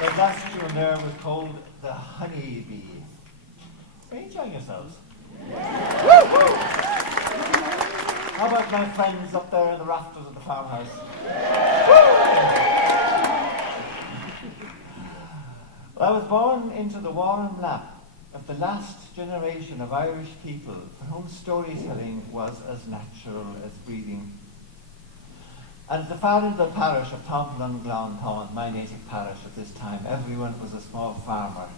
The last tune there was called The Honey Bee. Are you enjoying yourselves? How about my friends up there in the rafters of the farmhouse? Well, I was born into the warm lap of the last generation of Irish people for whom storytelling was as natural as breathing. And at the far end of the parish of Tomaseen, my native parish at this time, everyone was a small farmer,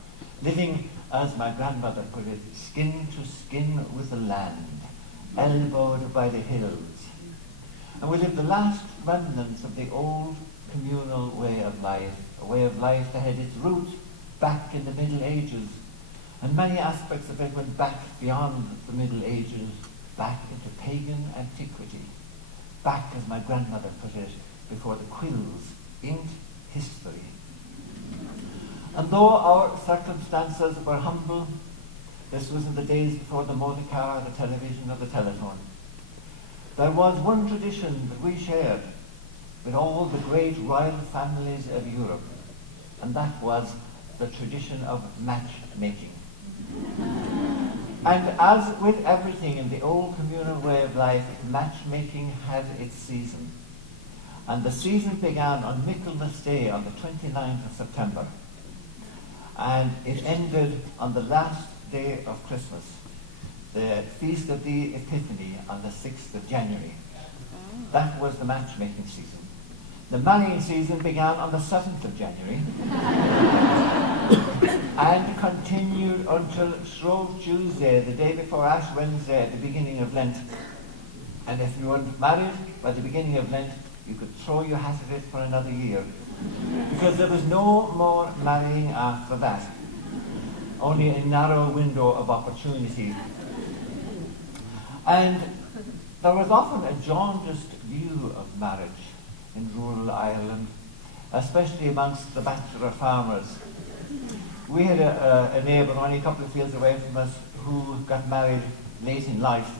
living, as my grandmother put it, skin to skin with the land, elbowed by the hills. And we lived the last remnants of the old communal way of life, a way of life that had its roots back in the Middle Ages, and many aspects of it went back beyond the Middle Ages, back into pagan antiquity. Back, as my grandmother put it, before the quills inked history. And though our circumstances were humble, this was in the days before the motor car, the television, or the telephone, there was one tradition that we shared with all the great royal families of Europe, and that was the tradition of matchmaking. And as with everything in the old communal way of life, matchmaking had its season. And the season began on Michaelmas Day on the 29th of September. And it ended on the last day of Christmas, the Feast of the Epiphany on the 6th of January. That was the matchmaking season. The marrying season began on the 7th of January and continued until Shrove Tuesday, the day before Ash Wednesday, at the beginning of Lent. And if you weren't married by the beginning of Lent, you could throw your hat at it for another year, because there was no more marrying after that, only a narrow window of opportunity. And there was often a jaundiced view of marriage in rural Ireland, especially amongst the bachelor farmers. We had a neighbour only a couple of fields away from us who got married late in life,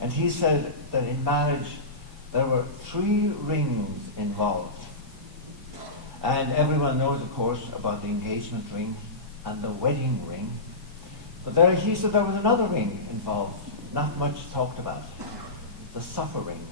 and he said that in marriage there were 3 rings involved. And everyone knows, of course, about the engagement ring and the wedding ring, but he said there was another ring involved, not much talked about, the suffer ring.